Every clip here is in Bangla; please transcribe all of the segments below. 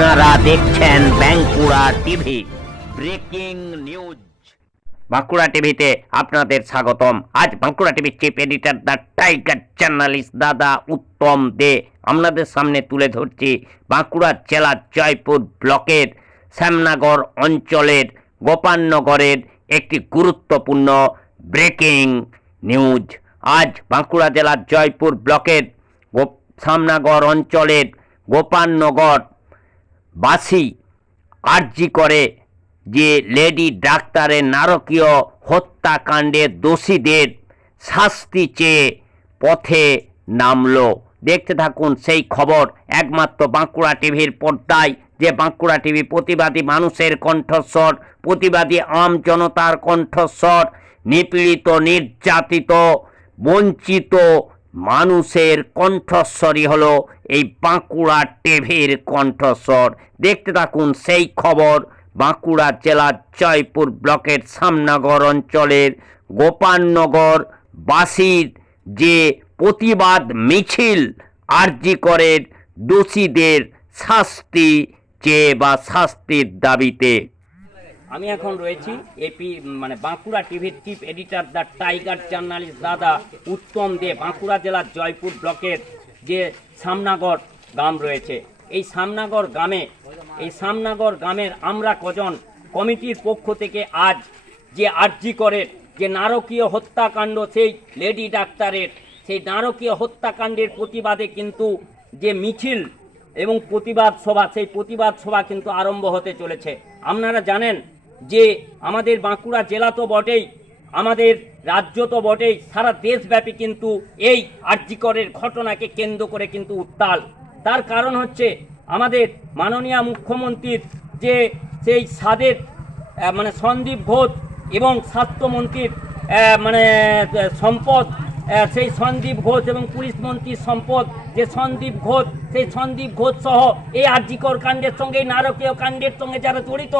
আপনারা দেখছেন Bankura TV breaking news. Bankura টিভিতে আপনাদের স্বাগতম। আজ বাঁকুড়া টিভির chief editor the tiger journalist দাদা উত্তম দে আপনাদের সামনে তুলে ধরছি বাঁকুড়া জেলার জয়পুর ব্লকের শ্যামনগর অঞ্চলের গোপালনগরের একটি গুরুত্বপূর্ণ ব্রেকিং নিউজ। আজ বাঁকুড়া জেলার জয়পুর ব্লকের শ্যামনগর অঞ্চলের গোপালনগর বাসী আরজি করে যে লেডি ডাক্তারের নারকীয় হত্যাকাণ্ডের দোষীদের শাস্তি চেয়ে পথে নামলো। দেখতে থাকুন সেই খবর একমাত্র বাঁকুড়া টিভির পর্দায়। যে বাঁকুড়া টিভি প্রতিবাদী মানুষের কণ্ঠস্বর, প্রতিবাদী আম জনতার কণ্ঠস্বর, নিপীড়িত নির্যাতিত বঞ্চিত মানুষের কণ্ঠস্বরই হলো এই বাঁকুড়া টিভির কণ্ঠস্বর। দেখতে থাকুন সেই খবর। বাঁকুড়া জেলার জয়পুর ব্লকের শ্যামনগর অঞ্চলের গোপালনগর বাসীর যে প্রতিবাদ মিছিল আরজি করের দোষীদের শাস্তি চেয়ে বা শাস্তির দাবিতে। আমি এখন রয়েছি বাঁকুড়া টিভির chief editor the tiger journalist দাদা উত্তম দে। বাঁকুড়া জেলার জয়পুর ব্লকের যে শ্যামনগর গ্রাম রয়েছে, এই শ্যামনগর গ্রামের আমরা কজন কমিটির পক্ষ থেকে আজ যে আরজি করে যে নারকীয় হত্যাকাণ্ড, সেই লেডি ডাক্তারের সেই নারকীয় হত্যাকাণ্ডের প্রতিবাদে কিন্তু যে মিছিল এবং প্রতিবাদ সভা, সেই প্রতিবাদ সভা কিন্তু আরম্ভ হতে চলেছে। আপনারা জানেন যে আমাদের বাঁকুড়া জেলা তো বটেই, আমাদের রাজ্য তো বটেই, সারা দেশব্যাপী কিন্তু এই আরজি করের ঘটনাকে কেন্দ্র করে কিন্তু উত্তাল। তার কারণ হচ্ছে আমাদের মাননীয় মুখ্যমন্ত্রীর যে সেই সাদের সন্দীপ ঘোষ এবং স্বাস্থ্যমন্ত্রীর সম্পদ, সেই সন্দীপ ঘোষ এবং পুলিশ মন্ত্রীর সম্পদ যে সন্দীপ ঘোষ, সেই সন্দীপ ঘোষ সহ এই আরজিকর কাণ্ডের সঙ্গে, নারকীয় কাণ্ডের সঙ্গে যারা জড়িত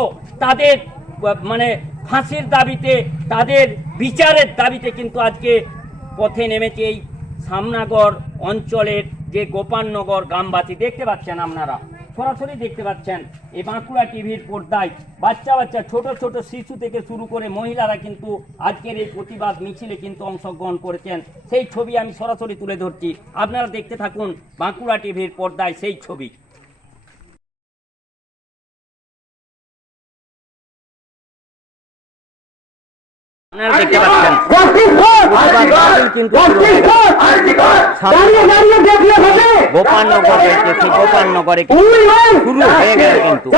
তাদের ফাঁসির দাবিতে, তাদের বিচারের দাবিতে কিন্তু আজকে পথে নেমেছে এই শ্যামনগর অঞ্চলের যে গোপালনগর গ্রামবাসী। দেখতে পাচ্ছেন, আপনারা সরাসরি দেখতে পাচ্ছেন এই বাঁকুড়া টিভির পর্দায় বাচ্চা ছোট ছোট শিশু থেকে শুরু করে মহিলারা কিন্তু আজকের এই প্রতিবাদ মিছিলে কিন্তু অংশগ্রহণ করেছেন। সেই ছবি আমি সরাসরি তুলে ধরছি, আপনারা দেখতে থাকুন বাঁকুড়া টিভির পর্দায় সেই ছবি। দেখতে পাচ্ছেন গোপালনগরে শুরু হয়ে গেল কিন্তু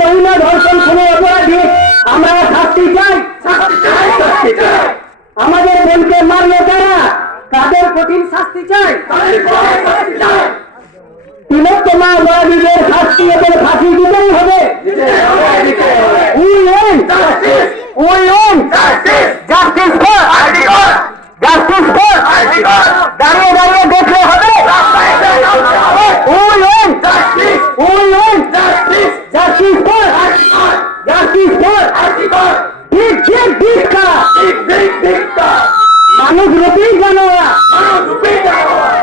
মহিলা ধর্ষণ কোনো অপরাধী আমরা শাস্তি চাই। আমাদের বোনকে মারলো তারা, তাদের কঠিন শাস্তি চাই। তিলোত্তমা অপরাধীদের শাস্তি এবং ফাঁসি দিতেই হবে। দাঁড়িয়ে দাঁড়িয়ে দেখলে হবে। মানুষ রূপী জানোয়ার, মানুষ রূপী জানোয়ার।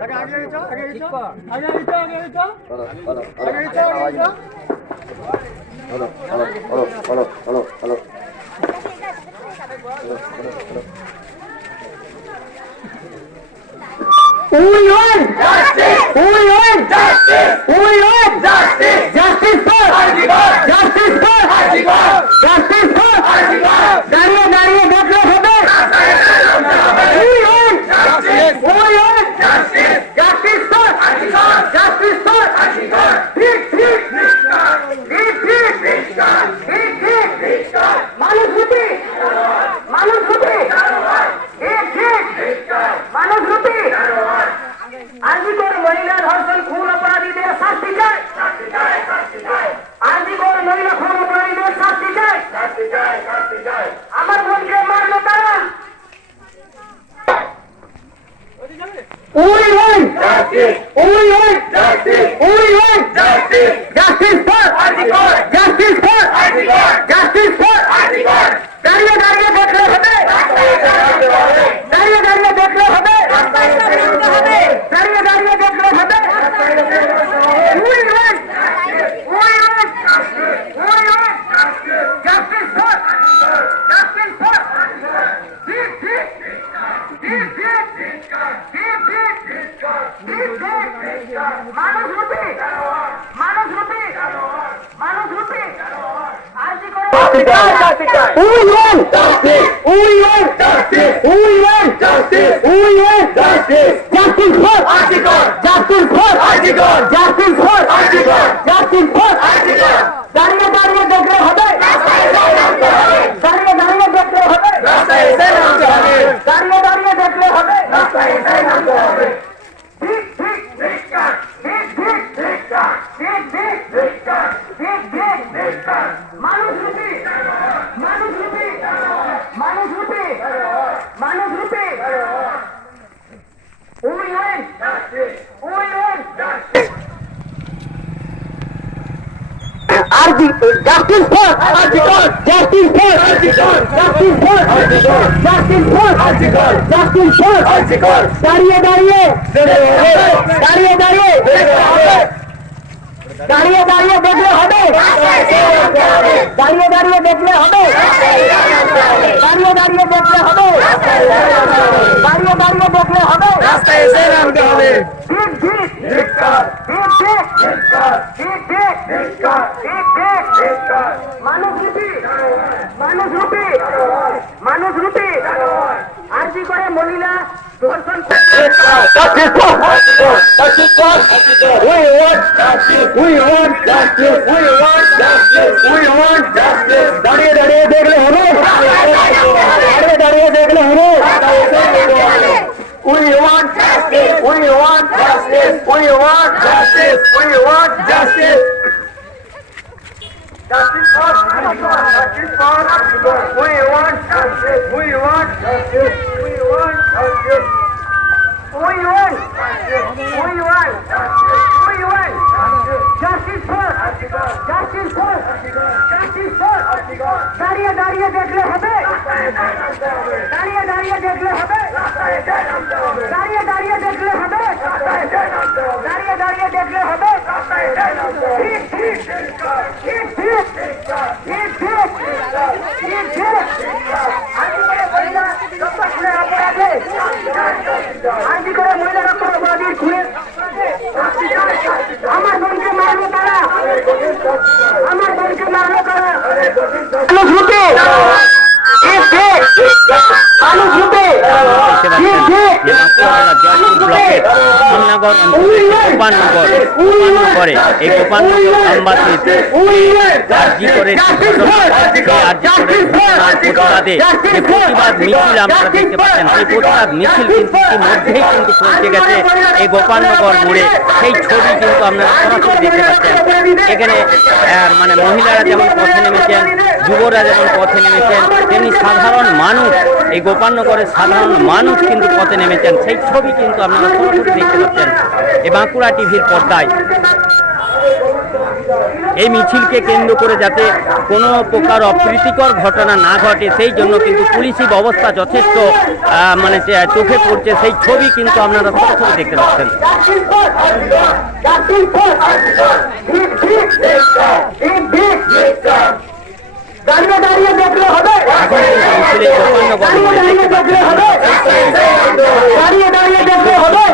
দাঁড়িয়ে দাঁড়িয়ে দেখলে হবে। মহিলা ধর্ষণ খুন অপরাধীদের We want justice. We want justice. We want justice. Justice for Arjikor. Justice for Arjikor. Justice for Arjikor. দাঁড়িয়ে দাঁড়িয়ে দেখলে হবে। দাঁড়িয়ে দাঁড়িয়ে দেখলে হবে। দাঁড়িয়ে দাঁড়িয়ে দেখলে হবে। We want. We want. We want justice for. Justice for. মানুষরূপী We want justice. We want justice. We want justice. We want justice. Justice for Arjikor. Justice for Arjikor. Justice for Arjikor. Justice for Arjikor. দাঁড়িয়ে দাঁড়িয়ে দেখলে হবে। দাঁড়িয়ে দাঁড়িয়ে দেখলে হবে। রাস্তায় এসে নামতে হবে। দাঁড়িয়ে দাঁড়িয়ে দেখলে হবে। রাস্তায় এসে নামতে হবে। ঠিক ঠিক ঠিক ঠিক ঠিক ঠিক ঠিক ঠিক ঠিক ঠিক ঠিক মানুষরূপী মানুষরূপী মানুষরূপী মানুষরূপী We want justice. We want justice. Justice for Arjikor. Justice for Arjikor. Justice for Arjikor. Justice for Arjikor. Justice for Arjikor. দাঁড়িয়ে দাঁড়িয়ে দাঁড়িয়ে দাঁড়িয়ে দাঁড়িয়ে দাঁড়িয়ে দেখলে হবে। দাঁড়িয়ে দাঁড়িয়ে দেখলে হবে। দাঁড়িয়ে দাঁড়িয়ে দেখলে হবে। দাঁড়িয়ে দাঁড়িয়ে দেখলে হবে। রাস্তায় এসে নামতে হবে। মানুষরূপী মানুষরূপী মানুষরূপী আরজিকরে মহিলা ধর্ষণ We want justice. We want justice. We want justice. We want justice. দাঁড়িয়ে দাঁড়িয়ে দেখলে হবে। দাঁড়িয়ে দাঁড়িয়ে দেখলে হবে। We want justice. We want justice. We want justice. We want justice. Justice for Arjikor. Justice for Arjikor. We want justice. We want justice. We want justice. We want justice. We want justice. We want justice for Arjikor. Justice for Arjikor. Justice for Arjikor. দাঁড়িয়ে দাঁড়িয়ে দেখলে হবে। দাঁড়িয়ে দাঁড়িয়ে দেখলে হবে। দাঁড়িয়ে দাঁড়িয়ে দেখলে হবে। দাঁড়িয়ে দাঁড়িয়ে দেখলে হবে। ঠিক ঠিক ঠিক ঠিক ঠিক ঠিক ঠিক ঠিক আরজিকরে মহিলা রক্ত খুনের অপরাধে আরজিকরে মহিলা রক্ত অপরাধীর খুনের আমার বোনকে মারলো তারা। আমার বোনকে মারলো তারা। মানুষরূপী মানুষরূপী গোপালনগরে এই গোপালনগর আমবাসীতে আরজিকরের প্রতিবাদে যে প্রতিবাদ মিছিল আপনারা দেখতে পাচ্ছেন, সেই প্রতিবাদ মিছিল কিন্তু ইতিমধ্যেই কিন্তু পৌঁছে গেছে এই গোপালনগর মোড়ে। সেই ছবি কিন্তু আপনারা সরাসরি দেখতে পাচ্ছেন। এখানে মানে মহিলারা যেমন পথে নেমেছেন, যুবরা যেমন পথে নেমেছেন, তেমনি সাধারণ মানুষ, এই গোপালনগরের সাধারণ মানুষ কিন্তু পথে নেমেছেন। সেই ছবি কিন্তু আপনারা সরাসরি দেখতে পাচ্ছেন এই বাঁকুড়া টিভির পর্দায়। এই মিছিলকে কেন্দ্র করে যাতে কোনো প্রকার অপ্রীতিকর ঘটনা না ঘটে, সেই জন্য কিন্তু পুলিশি ব্যবস্থা যথেষ্ট মানে চোখে পড়ছে। সেই ছবি কিন্তু আপনারা সরাসরি দেখতে পাচ্ছেন। দাঁড়িয়ে দাঁড়িয়ে দেখলে হবে। দাঁড়িয়ে দেখলে হবে। দাঁড়িয়ে দাঁড়িয়ে দেখলে হবে।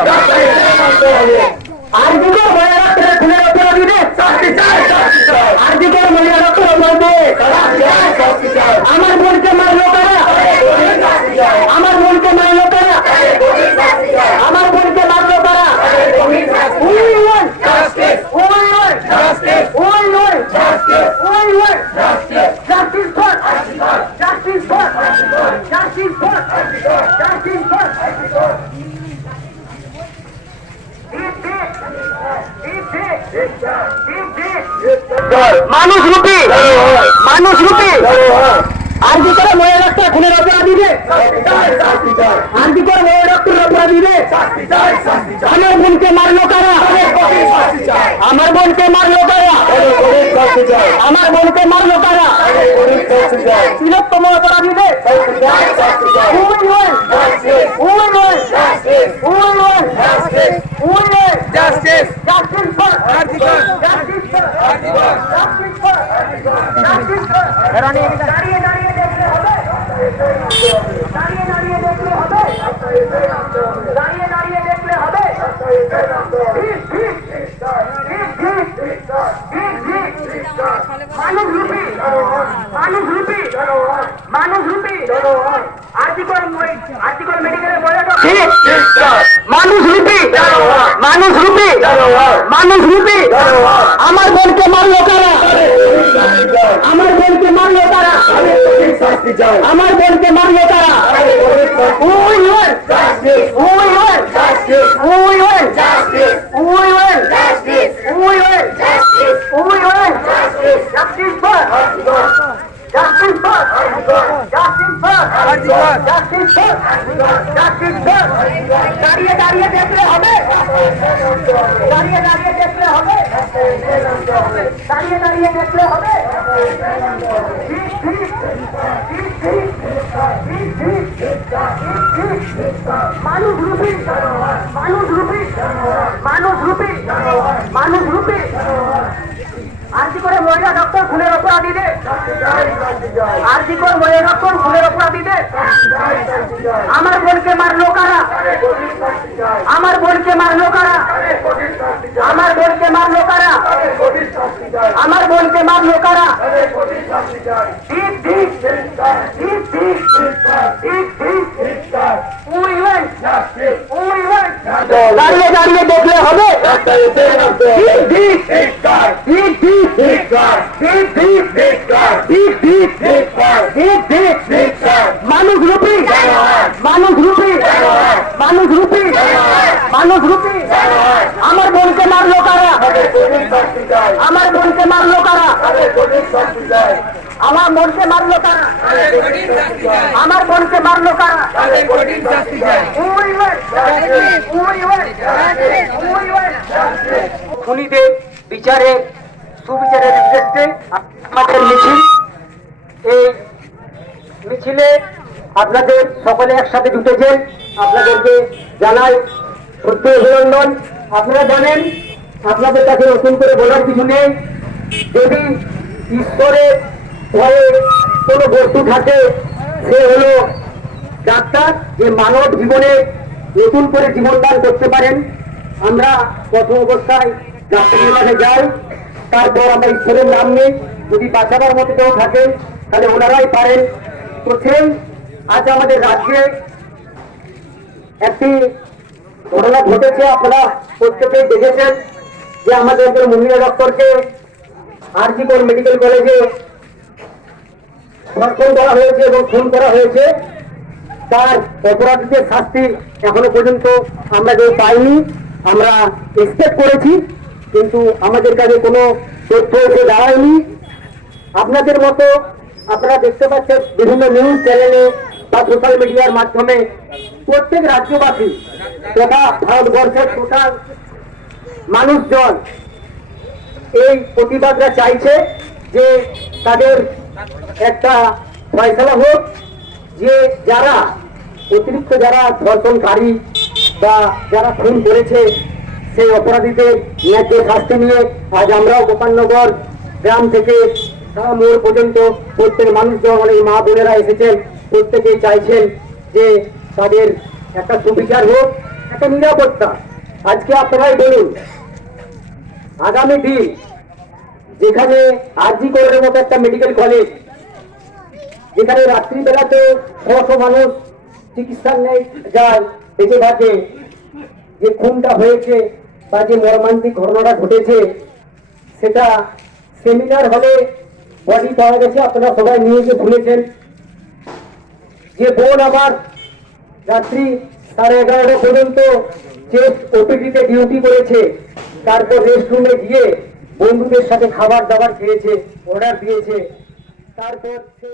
আরজিকর মহিলা রক্তের খুনের অপরাধীদের শাস্তি চাই। আরজিকর মহিলা রক্তের অপরাধী আমার বোনকে মারলো তারা। আমার বোনকে মারলো তারা। আমার বোনকে মারলো তারা। We want justice. We want justice. We want justice. We want justice. Justice for Arjikor. Justice for Arjikor. Justice for Arjikor. Justice for Arjikor. মানুষরূপী মানুষরূপী RG Kar মহিলা রক্তের খুনের অপরাধীদের আরজিকর মহিলা রক্তের অপরাধী দিবে? আমার বোনকে মারলো কারা? আমার বোনকে মারলো কারা? আমার বোনকে মারলো কারা? বৃহত্তম অপরাধীদের দাঁড়িয়ে দাঁড়িয়ে দেখলে হবে, দাঁড়িয়ে দাঁড়িয়ে দেখলে হবে, দাঁড়িয়ে দাঁড়িয়ে দেখলে হবে। মানুষ রূপী, মানুষ রূপী, মানুষ রূপী আর্টিকল মেডিকেলে বলে মানুষ রূপী, মানুষ রূপী, মানুষ রূপী। আমার বোনকে মারলো কারা? আমার বোনকে মারলো কারা? আমার বোনকে মারলো কারা? দাঁড়িয়ে দাঁড়িয়ে দেখলে হবে, দাঁড়িয়ে দাঁড়িয়ে দেখলে হবে, দাঁড়িয়ে দাঁড়িয়ে দেখলে হবে। মানুষ রূপী, মানুষ রূপী, মানুষ রূপী, মানুষ রূপী আরজি করে মহিলা ডক্টর খুনের অপরাধীদের, আরজি করে মহিলা ডক্টর খুনের অপরাধীদের আমার বোনকে মারলো কারা? আমার বোনকে মারলো কারা? আমার বোনকে মারলো কারা? আমার বোনকে মারলো কারা? ঠিক ঠিক ঠিক ঠিক ঠিক ঠিক দাঁড়িয়ে দাঁড়িয়ে দেখলে হবে। মানুষ রূপী, মানুষ রূপী, মানুষ রূপী, মানুষ রূপী। আমার বোনকে মারলো কারা? আমার বোনকে মারলো কারা? আমার বোনকে মারলো কারা? আমার বোনকে মারলো কারা? খুনিদের বিচারে সুবিচারের উদ্দেশ্যে আমাদের মিছিল, এই মিছিলে আপনাদের সকলে একসাথে জুটেছেন, আপনাদেরকে জানাই সত্যি অভিনন্দন। আপনারা জানেন, আপনাদের কাছে নতুন করে বলার কিছু নেই, যদি ঈশ্বরের ভয়ে কোনো বস্তু থাকে সে হলো ডাক্তার, যে মানব জীবনে নতুন করে জীবনদান করতে পারেন। আমরা প্রথম অবস্থায় ডাক্তারের কাছে যাই, তারপর আমরা ঈশ্বরের নাম নিই, যদি বাঁচাবার মতো কেউ থাকেন তাহলে ওনারাই পারেন। তো সেই আজ আমাদের রাজ্যে একটি ঘটনা ঘটেছে, আপনারা প্রত্যেকেই দেখেছেন যে আমাদের একজন মহিলা ডক্টরকে আরজি কর মেডিকেল কলেজে ধর্ষণ করা হয়েছে এবং খুন করা হয়েছে। তার অপরাধীদের শাস্তি এখনো পর্যন্ত আমরা কেউ পাইনি। আমরা এক্সপেক্ট করেছি, কিন্তু আমাদের কাছে কোনো তথ্য এসে দাঁড়ায়নি। আপনাদের মতো আপনারা দেখতে পাচ্ছেন বিভিন্ন নিউজ চ্যানেলে বা সোশ্যাল মিডিয়ার মাধ্যমে প্রত্যেক রাজ্যবাসী তথা ভারতবর্ষের টোটাল মানুষজন এই প্রতিবাদরা চাইছে যে তাদের একটা ফয়সালা হোক, যে যারা অতিরিক্ত যারা ধর্ষণকারী বা যারা খুন করেছে সেই অপরাধীদের ন্যায্য শাস্তি নিয়ে আজ আমরাও গোপালনগর গ্রাম থেকে সারা মোড় পর্যন্ত প্রত্যেক মানুষজন, অনেক মা বোনেরা এসেছেন, প্রত্যেকেই চাইছেন যে তাদের একটা সুবিচার হোক, একটা নিরাপত্তা। আজকে আপনারাই বলুন, আগামী দিন যেখানে আরজি করের মতো একটা মেডিকেল কলেজ, যেখানে রাত্রিবেলাতেও 600 মানুষ চিকিৎসা নেই যায় বেঁচে থাকে, যে খুনটা হয়েছে বা যে মর্মান্তিক ঘটনাটা ঘটেছে সেটা সেমিনার হলে বডি পাওয়া গেছে, আপনারা সবাই নিউজে শুনেছেন। যে বোন আমার রাত্রি 11:30 পর্যন্ত চেস্ট ওপিডিতে ডিউটি করেছে, তারপর রেস্টরুমে গিয়ে বন্ধুদের সাথে খাবার দাবার খেয়েছে, অর্ডার দিয়েছে, তারপর সে